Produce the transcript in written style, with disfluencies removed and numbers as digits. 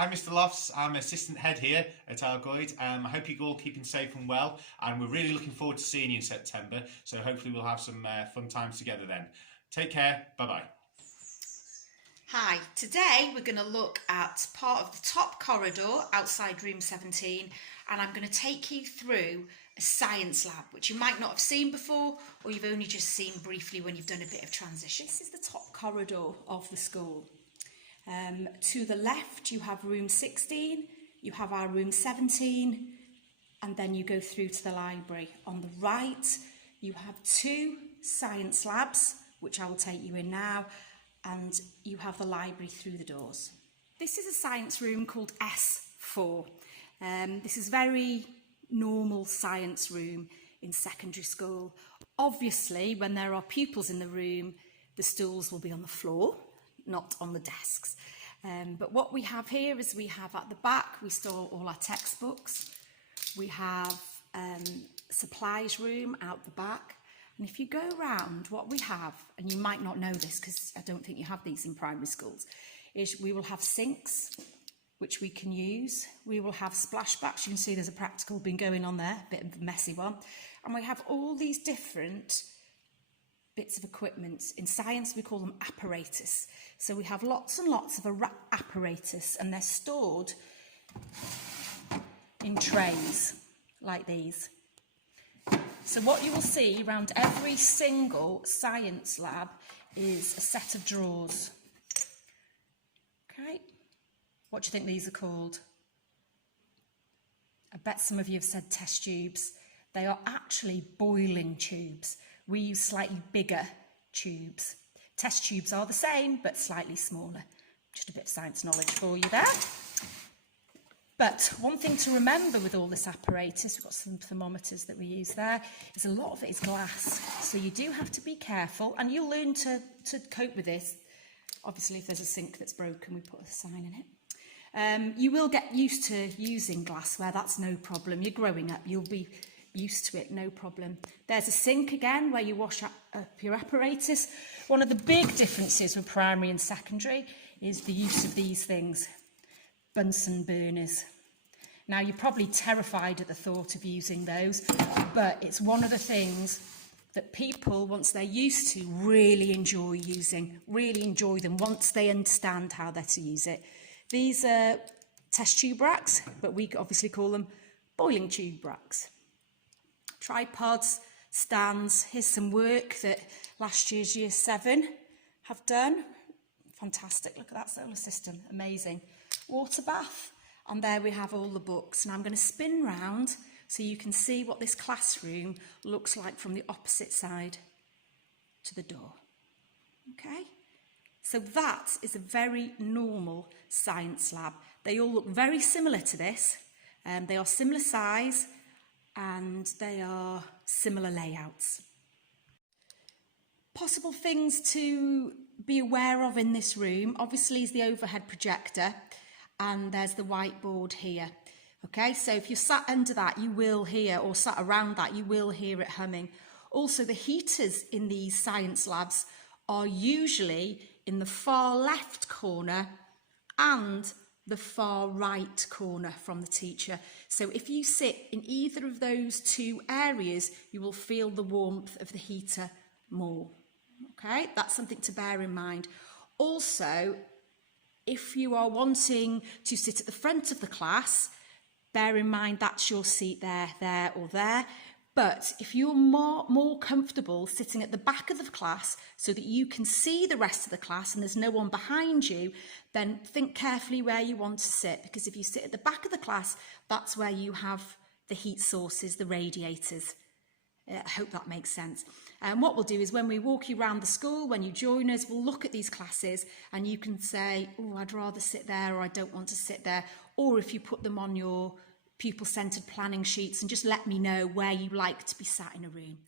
I'm Mr. Lofts. I'm assistant head here at Argoid. I hope you're all keeping safe and well, and we're really looking forward to seeing you in September, so hopefully we'll have some fun times together then. Take care, bye-bye. Hi, today we're going to look at part of the top corridor outside room 17, and I'm going to take you through a science lab, which you might not have seen before, or you've only just seen briefly when you've done a bit of transition. This is the top corridor of the school. To the left you have room 16, you have our room 17, and then you go through to the library. On the right you have 2 science labs, which I will take you in now, and you have the library through the doors. This is a science room called S4. This is very normal science room in secondary school. Obviously, when there are pupils in the room, the stools will be on the floor, not on the desks. But what we have here is we have at the back, we store all our textbooks. We have supplies room out the back. And if you go around, what we have, and you might not know this because I don't think you have these in primary schools, is we will have sinks, which we can use. We will have splashbacks. You can see there's a practical been going on there, a bit of a messy one. And we have all these different bits of equipment. In science, we call them apparatus. So we have lots and lots of apparatus, and they're stored in trays like these. So what you will see around every single science lab is a set of drawers. Okay, what do you think these are called? I bet some of you have said test tubes. They are actually boiling tubes. We use slightly bigger tubes. Test tubes are the same, but slightly smaller. Just a bit of science knowledge for you there. But one thing to remember with all this apparatus, we've got some thermometers that we use there, is a lot of it is glass. So you do have to be careful, and you'll learn to cope with this. Obviously, if there's a sink that's broken, we put a sign in it. You will get used to using glassware, that's no problem. You're growing up, you'll be used to it, no problem. There's a sink again where you wash up your apparatus. One of the big differences with primary and secondary is the use of these things. Bunsen burners. Now, you're probably terrified at the thought of using those, but it's one of the things that people, once they're used to, really enjoy using, really enjoy them once they understand how they're to use it. These are test tube racks, but we obviously call them boiling tube racks. Tripods, stands. Here's some work that last year's year 7 have done. Fantastic, look at that solar system, amazing. Water bath, and there we have all the books. And I'm going to spin round so you can see what this classroom looks like from the opposite side to the door. Okay, so that is a very normal science lab. They all look very similar to this. They are similar size and they are similar layouts. Possible things to be aware of in this room, obviously, is the overhead projector. And there's the whiteboard here. Okay, so if you're sat under that, you will hear, or sat around that, you will hear it humming. Also, the heaters in these science labs are usually in the far left corner and the far right corner from the teacher. So if you sit in either of those 2 areas, you will feel the warmth of the heater more. Okay, that's something to bear in mind. Also, if you are wanting to sit at the front of the class, bear in mind that's your seat there, there or there. But if you're more comfortable sitting at the back of the class so that you can see the rest of the class and there's no one behind you, then think carefully where you want to sit, because if you sit at the back of the class, that's where you have the heat sources, the radiators. I hope that makes sense. And what we'll do is when we walk you around the school, when you join us, we'll look at these classes and you can say, oh, I'd rather sit there, or I don't want to sit there. Or if you put them on your pupil-centred planning sheets and just let me know where you like to be sat in a room.